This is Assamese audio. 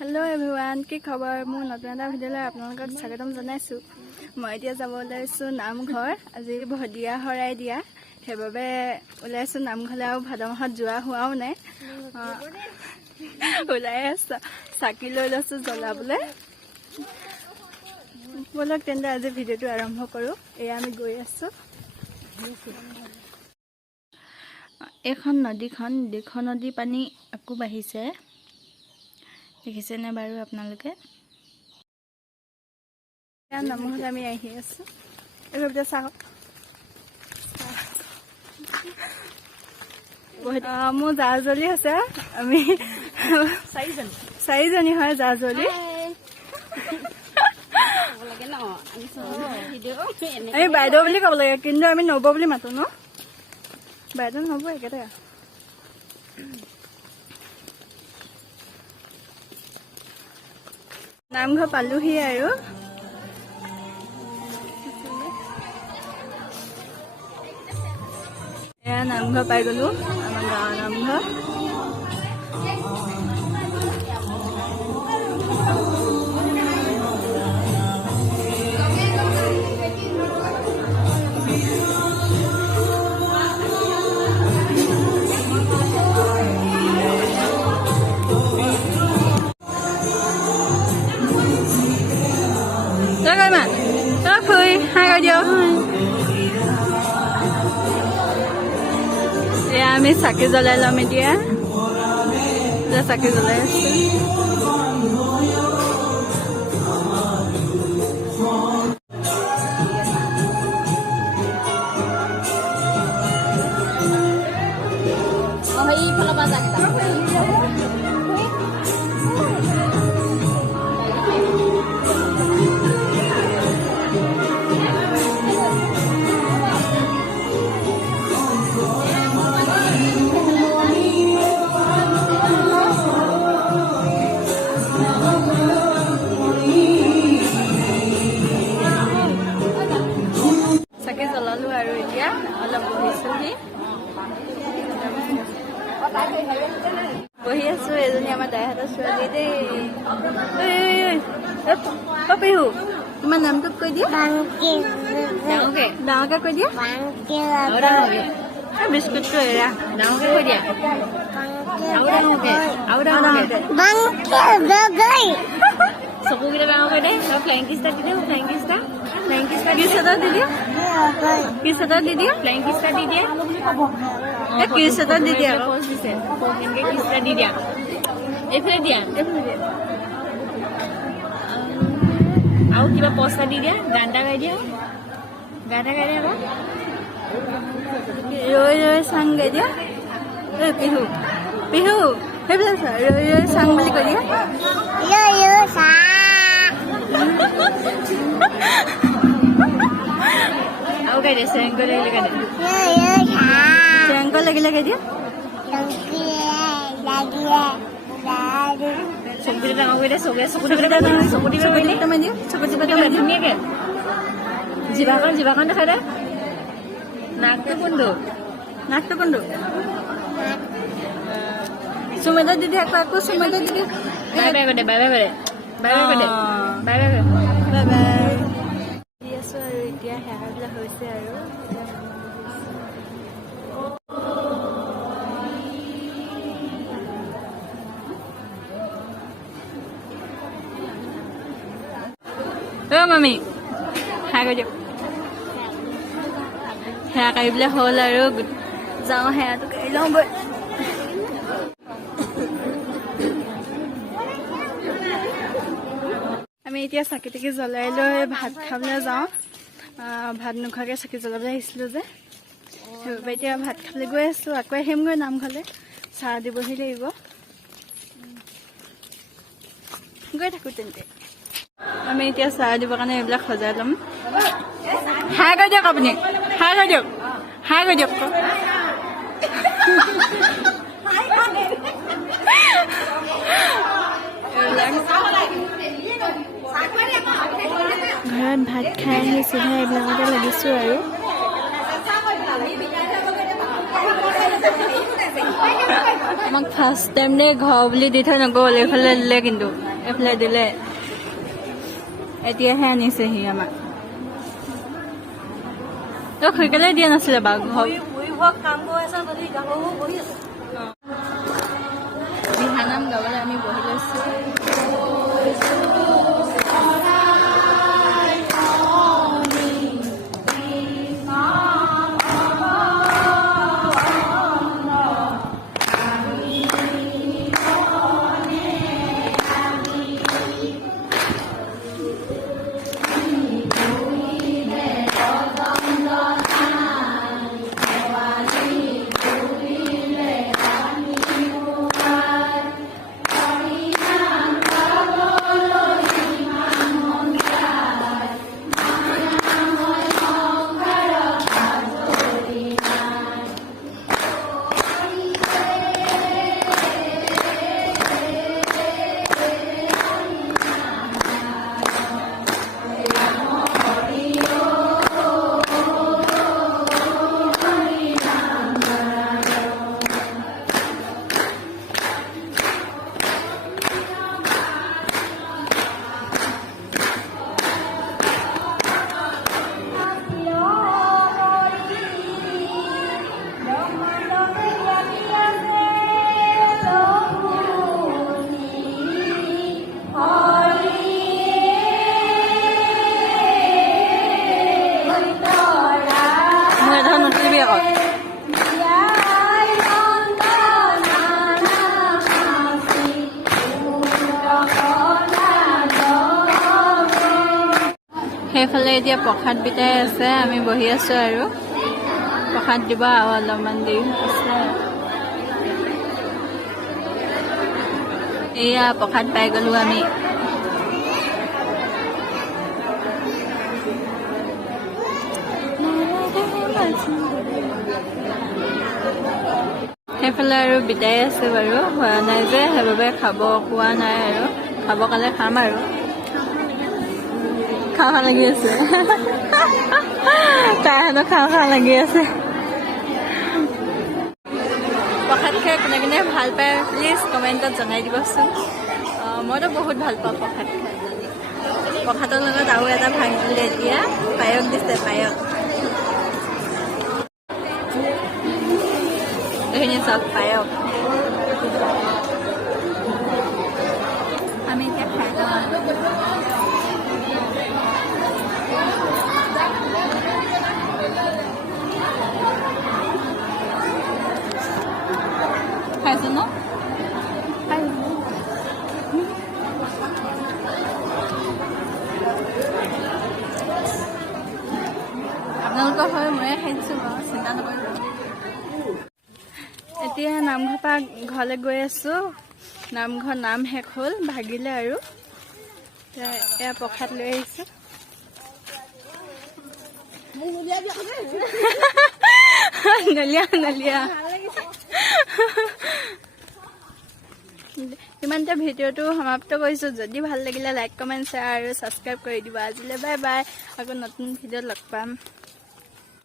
हेलो एवरीवन की खबर मोर नतुन এটা ভিডিঅ'লৈ আপোনালোকক স্বাগতম জনাইছো। মই এতিয়া যাব ওলাইছো নামঘৰ। আজি ভদিয়া হৰাই দিয়া সেইবাবে ওলাইছো নামঘৰলৈ আৰু ভাদ মাহত যোৱা হোৱাও নাই। ওলাই আছে চাকি লৈ লৈছো জ্বলাবলৈ। বলক তেন্তে আজি ভিডিঅ'টো আৰম্ভ কৰো। এয়া আমি গৈ আছো। এখন নদী পানী আকৌ বাঢ়িছে। দেখিছে নে বাৰু আপোনালোকে? নামঘৰত আমি আহি আছো। এইভাবে চাওক মোৰ জাজলি আছে। আমি চাৰিজনী হয় জাজলি। আমি বাইদেউ বুলি ক'ব লাগে, কিন্তু আমি নব বুলি মাতো ন। বাইদেউ নব একেটাই। নামঘৰ পালোহি আৰু এয়া নামঘৰ পাই গলো। আমাৰ গাঁৱৰ নামঘৰ। আমি চাকি জ্বলাই লম এতিয়া। চাকি জ্বলাই আছো। বহি আছো। এজনী আমাৰ দাইহঁতৰ ছোৱালী দেই। পেহু তোমাৰ নামটো কৈ দিয়া। ডাঙৰকে কৈ দিয়া। বিস্কুটটো এৰা ডাঙৰকে কৈ দিয়া। চকুকেইটা ডাঙৰকে দে। ফ্লাইং কিষ্টা দি দিওঁ। ফ্লাইং কিষ্টা কিছ এটা দি দিয়া। কিছ এটা দি দিয়া। ফ্লাইং কিষ্টা দি দিয়ে। কিছ এটা দি দিয়া। কিষ্টা দি দিয়া। এইফালে দিয়া। আৰু কিবা পস্তা দি দিয়া। গান এটা গাই দিয়া। গান এটা গাই দিয়া। ৰৈ ৰৈ চাং গাই দিয়া। পিহু পিহু সেইবিলাক ৰৈ ৰৈ চাং বুলি কৈ দিয়া। আৰু গাই দিয়া। চেৰেংক লাগিলে গাই দিয়া। চেৰেংক লাগিলে গাই দিয়া। চকুটো ডাঙৰ কৰি দিয়ে। ধুনীয়াকে জিভাখন দেখাই দে। নাকটো কোনটো চুমেদা দিদি আকৌ চুমেদা দিদি। Bye bye De. Bye by the আছো আৰু এতিয়া সেৱাবিলাক হৈছে আৰু মামি সেৱা কৰি দিয়ক। সেৱা কৰিবলৈ হ'ল আৰু যাওঁ। সেৱাটো কৰি লওঁ বৈ। আমি এতিয়া চাকি তাকি জ্বলাই লৈ ভাত খাবলৈ যাওঁ। ভাত নোখোৱাকৈ চাকি জ্বলাবলৈ আহিছিলো যে, সেইবাবে এতিয়া ভাত খাবলৈ গৈ আছো। আকৌ আহিমগৈ নামঘৰলৈ। চাহ দিবহি লাগিব। গৈ থাকো তেন্তে। আমি এতিয়া চাহ দিবৰ কাৰণে এইবিলাক সজাই ল'ম। হাই কৰি দিয়ক। আপুনি হাই কৰি দিয়ক। হাই কৰি দিয়ক। ঘৰত ভাত খাই আহি চিধা এইবিলাকতে লাগিছো আৰু আমাক ফাৰ্ষ্ট টাইম দে ঘৰ বুলি দি থৈ নগ'ল, এইফালে দিলে কিন্তু এইফালে দিলে। এতিয়াহে আনিছেহি আমাক। তই সোনকালে দিয়া নাছিলে বাৰু ঘৰ কাম কৰি আছা যদি গাভৰু বহি আছে। দিহানাম গাবলৈ আমি বহি লৈছোঁ। সেইফালে এতিয়া প্ৰসাদ বিতাই আছে, আমি বহি আছো আৰু প্ৰসাদ দিব আৰু অলপমান দেৰি আছে। এয়া প্ৰসাদ পাই গলো আমি। সেইফালে আৰু বিদায় আছে বাৰু, হোৱা নাই যে সেইবাবে খাব খোৱা নাই আৰু, খাব কালে খাম আৰু। খাওঁ লাগি আছে তাই হেনো খাওঁ লাগি আছে। প্ৰসাদ খাই কোনে কোনে ভাল পায় প্লিজ কমেণ্টত জনাই দিবচোন। মইতো বহুত ভাল পাওঁ প্ৰসাদ খাই। প্ৰসাদৰ লগত আৰু এটা ভাগ দিলে, এতিয়া পায়স দিছে, পায়স। এইখিনি চব পায়স। আমি এতিয়া খাই লওঁ। খাইছে ন? আপোনালোকৰ হয় ময়ে খাইছোঁ বাৰু, চিন্তা নকৰিব। এতিয়া নামঘৰ পৰা ঘৰলৈ গৈ আছো। নামঘৰ নাম শেষ হ'ল, ভাগিলে আৰু এয়া প্ৰসাদ লৈ আহিছো। নলিয়া ইমানতে ভিডিঅ'টো সমাপ্ত কৰিছোঁ। যদি ভাল লাগিলে লাইক কমেণ্ট শ্বেয়াৰ আৰু ছাবস্ক্ৰাইব কৰি দিব। আজিলৈ বাই বাই, আকৌ নতুন ভিডিঅ'ত লগ পাম।